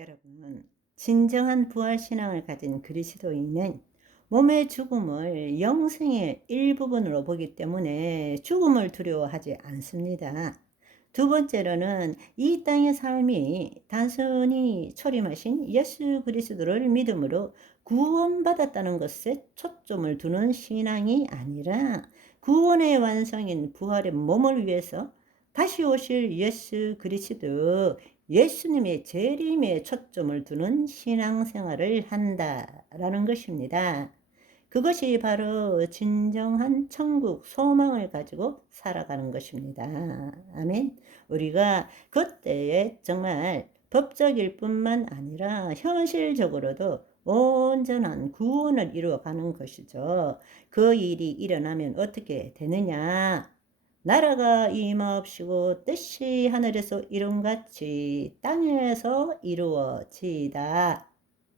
여러분, 진정한 부활신앙을 가진 그리스도인은 몸의 죽음을 영생의 일부분으로 보기 때문에 죽음을 두려워하지 않습니다. 두 번째로는 이 땅의 삶이 단순히 초림하신 예수 그리스도를 믿음으로 구원받았다는 것에 초점을 두는 신앙이 아니라 구원의 완성인 부활의 몸을 위해서 다시 오실 예수 그리스도, 예수님의 재림에 초점을 두는 신앙생활을 한다라는 것입니다. 그것이 바로 진정한 천국 소망을 가지고 살아가는 것입니다. 아멘. 우리가 그때에 정말 법적일 뿐만 아니라 현실적으로도 온전한 구원을 이루어가는 것이죠. 그 일이 일어나면 어떻게 되느냐? 나라가 임하옵시고 뜻이 하늘에서 이룬같이 땅에서 이루어지이다.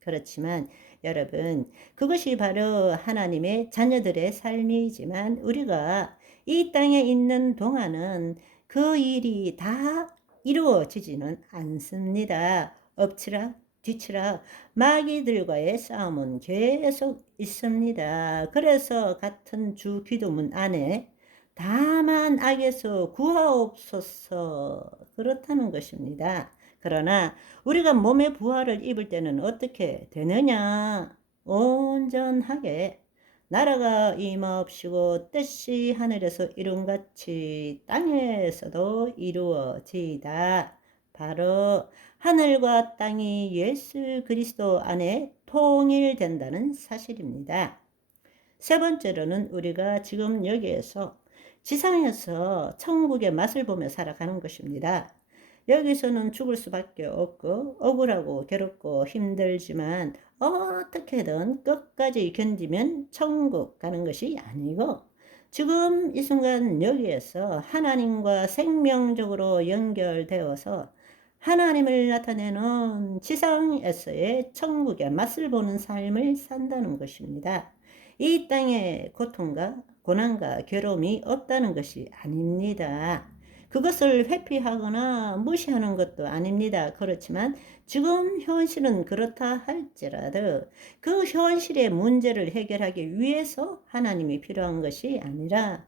그렇지만 여러분, 그것이 바로 하나님의 자녀들의 삶이지만 우리가 이 땅에 있는 동안은 그 일이 다 이루어지지는 않습니다. 엎치락 뒤치락 마귀들과의 싸움은 계속 있습니다. 그래서 같은 주 기도문 안에 다만 악에서 구하옵소서 그렇다는 것입니다. 그러나 우리가 몸의 부활을 입을 때는 어떻게 되느냐? 온전하게 나라가 임하옵시고 뜻이 하늘에서 이룬같이 땅에서도 이루어지이다. 바로 하늘과 땅이 예수 그리스도 안에 통일된다는 사실입니다. 세 번째로는 우리가 지금 여기에서 지상에서 천국의 맛을 보며 살아가는 것입니다. 여기서는 죽을 수밖에 없고 억울하고 괴롭고 힘들지만 어떻게든 끝까지 견디면 천국 가는 것이 아니고 지금 이 순간 여기에서 하나님과 생명적으로 연결되어서 하나님을 나타내는 지상에서의 천국의 맛을 보는 삶을 산다는 것입니다. 이 땅에 고통과 고난과 괴로움이 없다는 것이 아닙니다. 그것을 회피하거나 무시하는 것도 아닙니다. 그렇지만 지금 현실은 그렇다 할지라도 그 현실의 문제를 해결하기 위해서 하나님이 필요한 것이 아니라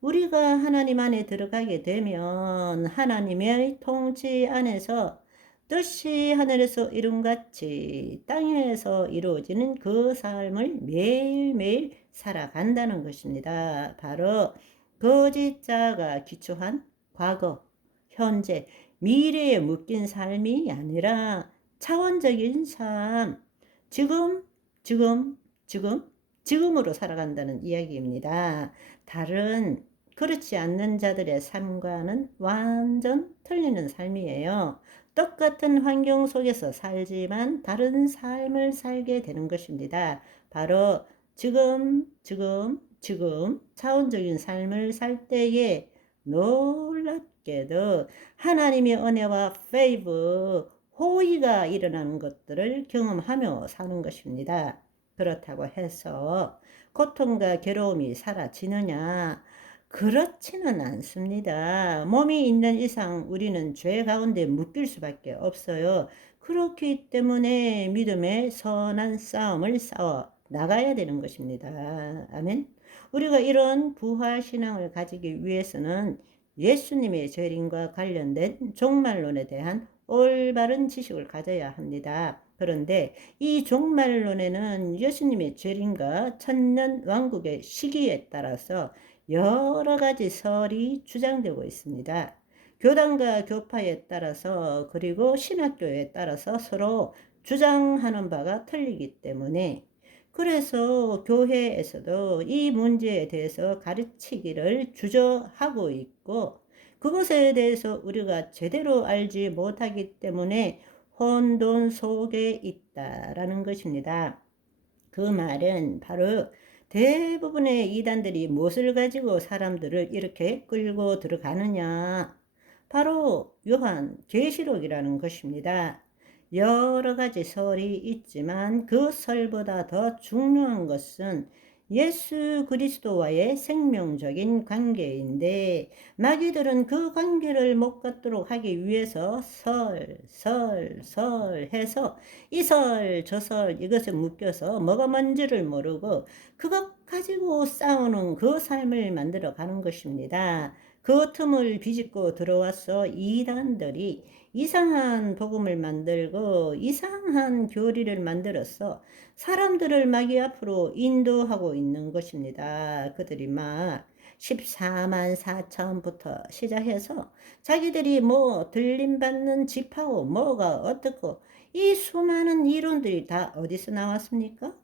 우리가 하나님 안에 들어가게 되면 하나님의 통치 안에서 뜻이 하늘에서 이룬같이 땅에서 이루어지는 그 삶을 매일매일 살아간다는 것입니다. 바로 거짓자가 기초한 과거, 현재, 미래에 묶인 삶이 아니라 차원적인 삶, 지금, 지금, 지금, 지금으로 살아간다는 이야기입니다. 다른 그렇지 않는 자들의 삶과는 완전 틀리는 삶이에요. 똑같은 환경 속에서 살지만 다른 삶을 살게 되는 것입니다. 바로 지금 차원적인 삶을 살 때에 놀랍게도 하나님의 은혜와 페이브, 호의가 일어나는 것들을 경험하며 사는 것입니다. 그렇다고 해서 고통과 괴로움이 사라지느냐? 그렇지는 않습니다. 몸이 있는 이상 우리는 죄 가운데 묶일 수밖에 없어요. 그렇기 때문에 믿음의 선한 싸움을 싸워 나가야 되는 것입니다. 아멘. 우리가 이런 부활신앙을 가지기 위해서는 예수님의 재림과 관련된 종말론에 대한 올바른 지식을 가져야 합니다. 그런데 이 종말론에는 예수님의 재림과 천년 왕국의 시기에 따라서 여러 가지 설이 주장되고 있습니다. 교단과 교파에 따라서 그리고 신학교에 따라서 서로 주장하는 바가 틀리기 때문에 그래서 교회에서도 이 문제에 대해서 가르치기를 주저하고 있고 그것에 대해서 우리가 제대로 알지 못하기 때문에 혼돈 속에 있다라는 것입니다. 그 말은 바로 대부분의 이단들이 무엇을 가지고 사람들을 이렇게 끌고 들어가느냐? 바로 요한 계시록이라는 것입니다. 여러 가지 설이 있지만 그 설보다 더 중요한 것은 예수 그리스도와의 생명적인 관계인데 마귀들은 그 관계를 못 갖도록 하기 위해서 설 해서 이 설 저 설 이것에 묶여서 뭐가 뭔지를 모르고 그것 가지고 싸우는 그 삶을 만들어 가는 것입니다. 그 틈을 비집고 들어와서 이단들이 이상한 복음을 만들고 이상한 교리를 만들어서 사람들을 마귀 앞으로 인도하고 있는 것입니다. 그들이 막 14만 4천부터 시작해서 자기들이 뭐 들림받는 집하고 뭐가 어떻고 이 수많은 이론들이 다 어디서 나왔습니까?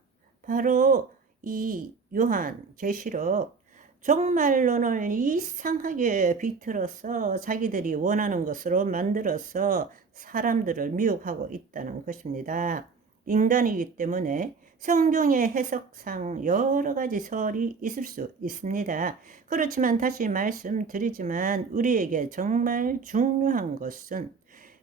바로 이 요한 계시록 종말론을 이상하게 비틀어서 자기들이 원하는 것으로 만들어서 사람들을 미혹하고 있다는 것입니다. 인간이기 때문에 성경의 해석상 여러 가지 설이 있을 수 있습니다. 그렇지만 다시 말씀드리지만 우리에게 정말 중요한 것은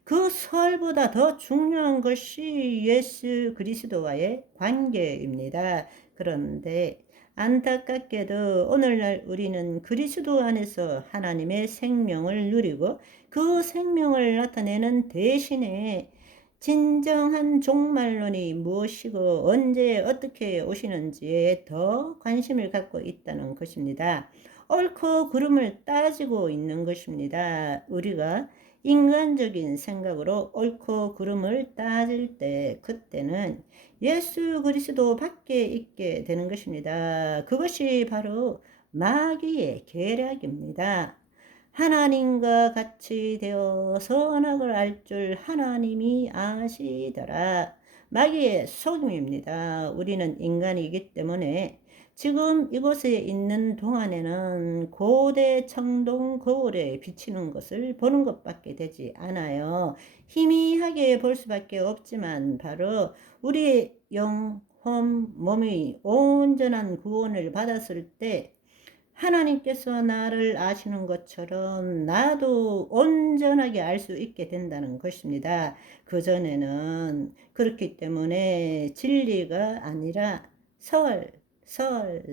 그 설보다 더 중요한 것이 예수 그리스도와의 관계입니다. 그런데 안타깝게도 오늘날 우리는 그리스도 안에서 하나님의 생명을 누리고 그 생명을 나타내는 대신에 진정한 종말론이 무엇이고 언제 어떻게 오시는지에 더 관심을 갖고 있다는 것입니다. 옳고 그름을 따지고 있는 것입니다. 우리가 인간적인 생각으로 옳고 그름을 따질 때 그때는 예수 그리스도 밖에 있게 되는 것입니다. 그것이 바로 마귀의 계략입니다. 하나님과 같이 되어 선악을 알 줄 하나님이 아시더라. 마귀의 속임입니다. 우리는 인간이기 때문에 지금 이곳에 있는 동안에는 고대 청동 거울에 비치는 것을 보는 것밖에 되지 않아요. 희미하게 볼 수밖에 없지만 바로 우리의 영혼 몸이 온전한 구원을 받았을 때 하나님께서 나를 아시는 것처럼 나도 온전하게 알 수 있게 된다는 것입니다. 그전에는 그렇기 때문에 진리가 아니라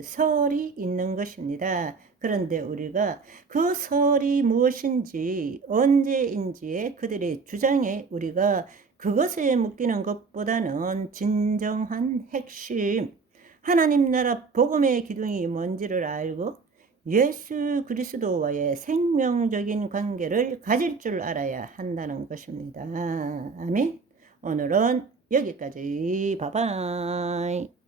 설이 있는 것입니다. 그런데 우리가 그 설이 무엇인지 언제인지에 그들의 주장에 우리가 그것에 묶이는 것보다는 진정한 핵심 하나님 나라 복음의 기둥이 뭔지를 알고 예수 그리스도와의 생명적인 관계를 가질 줄 알아야 한다는 것입니다. 아멘. 오늘은 여기까지. 바이바이.